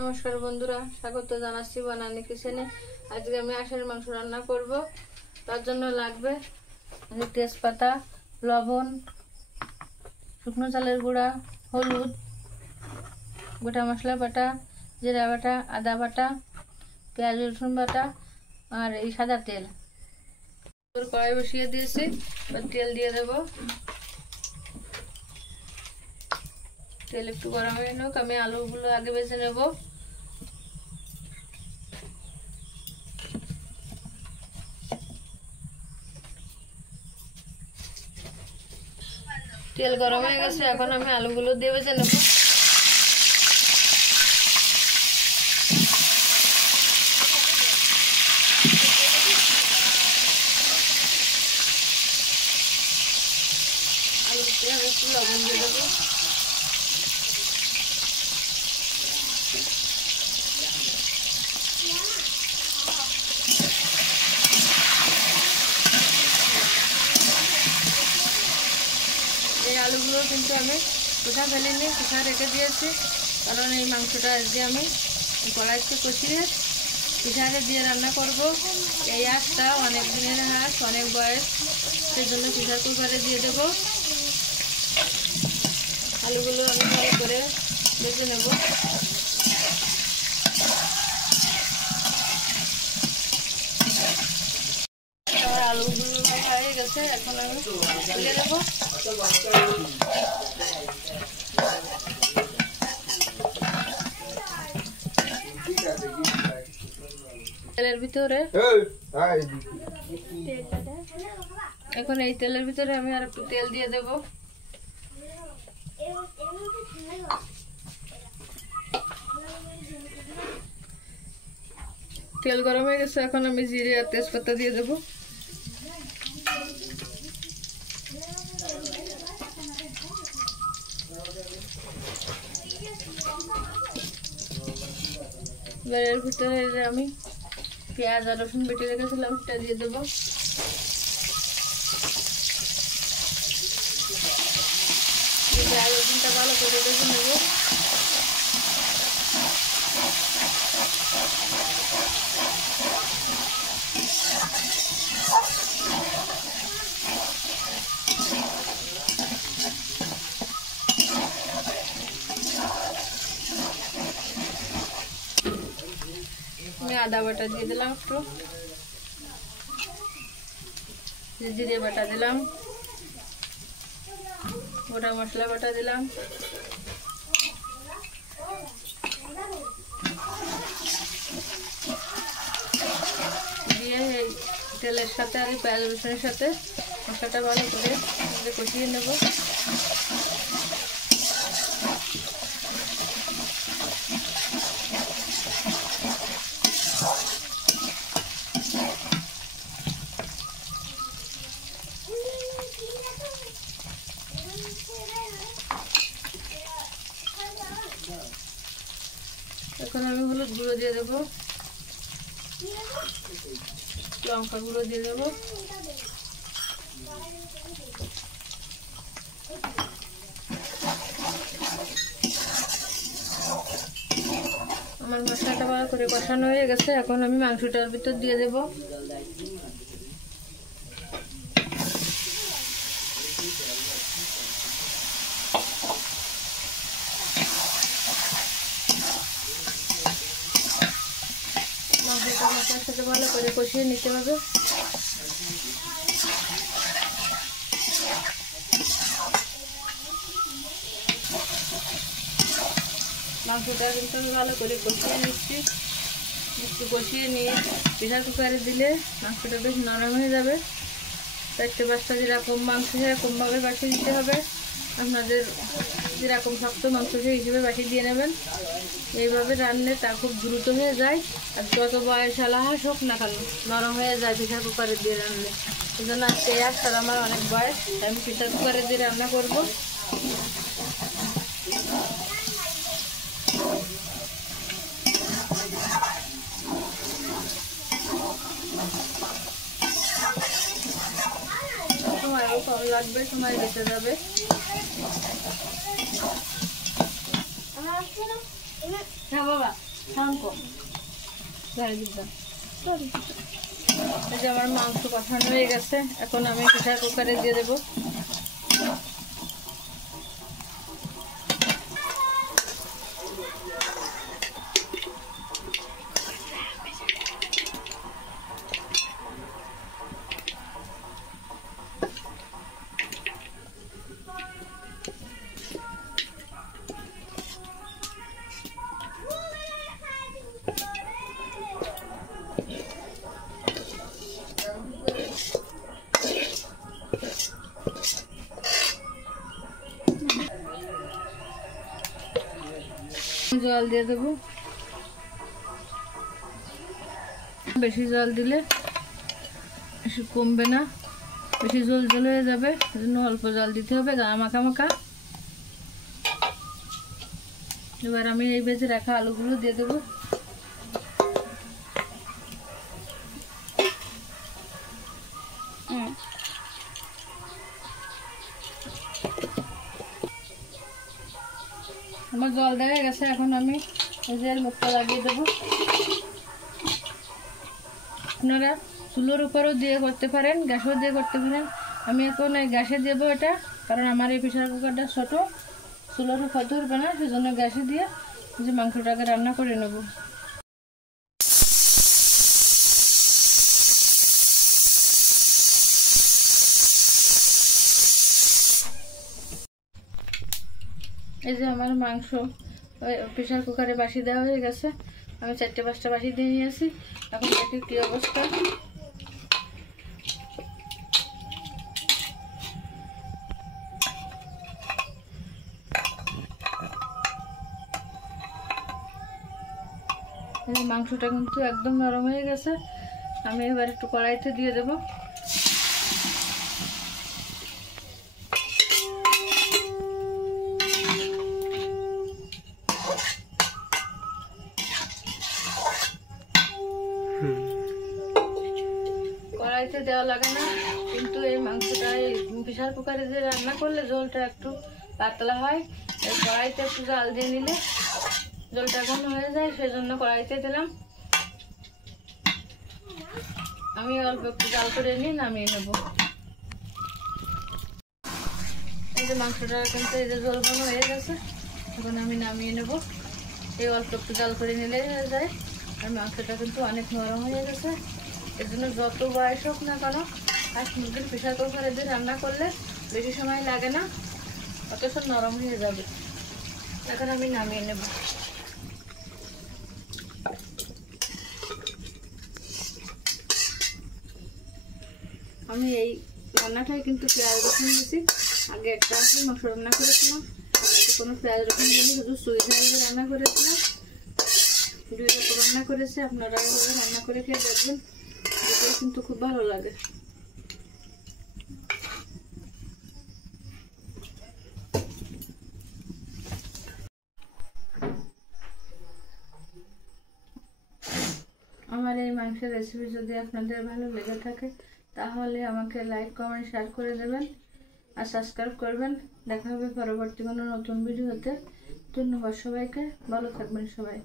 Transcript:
নমস্কার বন্ধুরা, স্বাগত জানাচ্ছি বানানি কিচেনে। আজকে আমি হাঁসের মাংস রান্না করব। তার জন্য লাগবে তেজপাতা, লবণ, শুকনো চালের গুঁড়া, হলুদ, গোটা মশলা বাটা, জিরা বাটা, আদা বাটা, পেঁয়াজ রসুন বাটা আর এই সাদা তেল। কড়াই বসিয়ে দিয়েছি, তেল দিয়ে দেবো। তেল একটু গরম হয়ে হোক, আমি আলুগুলো আগে ভেজে নেব। তেল গরম হয়ে গেছে, এখন আমি আলুগুলো দিয়ে ভেজে নেব। আলুতে আমি একটু লবণ দিয়ে দেবো। এই আলুগুলো কিন্তু আমি কোথা ফেলিনি, কোথা রেখে দিয়েছি, কারণ এই মাংসটা আজকে আমি কড়াইতে কষিয়ে পিঠাটা দিয়ে রান্না করব। এই হাঁসটা অনেক দিনের হাঁস, অনেক বয়স, সেই জন্য প্রেসার কুকারে দিয়ে দেবো। আলুগুলো আমি ভালো করে ভেজে নেব। আলুগুলো হয়ে গেছে, এখন আমি তুলে দেবো। তেলের ভিতরে এখন এই তেলের ভিতরে আমি আর একটু তেল দিয়ে দেব। তেল গরম হয়ে গেছে, এখন আমি জিরে আর তেজপাতা দিয়ে দেব। এর ভিতরে আমি পেঁয়াজ আর রসুন বেটে রেখেছিলাম, সেটা দিয়ে দেবো। পেঁয়াজ রসুনটা ভালো করে ভেজে নেব। আমি আদা বাটা দিয়ে দিলাম, একটু জিরে বাটা দিলাম, গোটা মশলা বাটা দিলাম, দিয়ে এই তেলের সাথে আর পেঁয়াজ রসুনের সাথে মশলাটা ভালো করে কষিয়ে নেব। এখন আমি হলুদ গুঁড়ো দিয়ে দেবো, লঙ্কা গুঁড়ো দিয়ে দেবো, আমার মশলাটা ভালো করে কষানো হয়ে গেছে, এখন আমি মাংসটার ভিতর দিয়ে দেবো। মাংসটা মশলার সাথে ভালো করে কষিয়ে নিতে হবে। মাংসটা কিন্তু ভালো করে কষিয়ে নিচ্ছি। একটু কষিয়ে নিয়ে প্রেসার কুকারে দিলে মাংসটা বেশ নরম হয়ে যাবে। 4-5টা যেরকম মাংস সেরকমভাবে বাছিয়ে দিতে হবে। আপনাদের যেরকম শক্ত মাংস সেই হিসেবে বাছিয়ে দিয়ে নেবেন। এইভাবে রান্নে তা খুব দ্রুত হয়ে যায়, আর যত বয়সালা হাঁস হোক না কেন নরম হয়ে যায় প্রেসার কুকারে দিয়ে রান্নলে। এই জন্য আজকে এই হাঁসটার আমার অনেক বয়স, আমি প্রেসার কুকারে দিয়ে রান্না করবো। সময়ও কম লাগবে, সময় বেঁচে যাবে। হ্যাঁ বাবা সাউন্ড কম গাড়ি দিতাম। এই যে আমার মাংস কষানো হয়ে গেছে, এখন আমি প্রেসার কুকারে দিয়ে দেবো। জল দিয়ে দেবো, বেশি জল দিলে বেশি কমবে না, বেশি জল জল হয়ে যাবে, জন্য অল্প জল দিতে হবে, গা মাখা মাখা। এবার আমি এই ভেজে রাখা আলুগুলো দিয়ে দেবো। আমার জল দেওয়া গেছে, এখন আমি ভেজের মুখটা লাগিয়ে দেবো। আপনারা চুলোর উপরেও দিয়ে করতে পারেন, গ্যাসেও দিয়ে করতে পারেন। আমি এখন এই গ্যাসে দেবো এটা, কারণ আমার এই প্রেসার কুকারটা ছোটো, চুলোর উপর ধরবে না, সেজন্য গ্যাসে দিয়ে যে মাংসটাকে রান্না করে নেব। এই যে আমার মাংস প্রেসার কুকারে বাসি দেওয়া হয়ে গেছে, আমি 4-5টা বাসি দিয়ে নিয়েছি। এখন দেখি কি অবস্থা। এই মাংসটা কিন্তু একদম নরম হয়ে গেছে, আমি এবার একটু কড়াইতে দিয়ে দেবো। কড়াইতে দেওয়া লাগে না, কিন্তু এই মাংসটা প্রেসার কুকারে দিয়ে রান্না করলে ঝোলটা একটু পাতলা হয়। কড়াইতে একটু জাল দিয়ে নিলে জলটা ঘন হয়ে যায়, সেজন্য কড়াইতে দিলাম। আমি অল্প একটু জাল করে নিয়ে নামিয়ে নেব। এই যে মাংসটা কিন্তু এই যে জল ঘন হয়ে গেছে, এখন আমি নামিয়ে নেব। এই অল্প একটু জাল করে নিলেই হয়ে যায়। আর মাংসটা কিন্তু অনেক নরম হয়ে গেছে, এর জন্য যত বয়স হোক না কেন হাঁস মুরগির প্রেসার কুকারে দিয়ে রান্না করলে বেশি সময় লাগে না, অথচ নরম হয়ে যাবে। এখন আমি নামিয়ে নেব। আমি এই রান্নাটাই কিন্তু পেঁয়াজ রসুন দিয়েছি, আগে একটা মাংস রান্না করেছিলাম, কোনো পেঁয়াজ রসুন দিইনি, শুধু সুই ঝাল দিয়ে রান্না করেছিলাম। 2 রকম রান্না করেছি, আপনারা রান্না করে খেয়ে দেখবেন, এটাই কিন্তু খুব ভালো লাগে। আমার এই মাংসের রেসিপি যদি আপনাদের ভালো লেগে থাকে তাহলে আমাকে লাইক কমেন্ট শেয়ার করে দেবেন আর সাবস্ক্রাইব করবেন। দেখা হবে পরবর্তী কোনো নতুন ভিডিওতে। ধন্যবাদ সবাইকে, ভালো থাকবেন সবাই।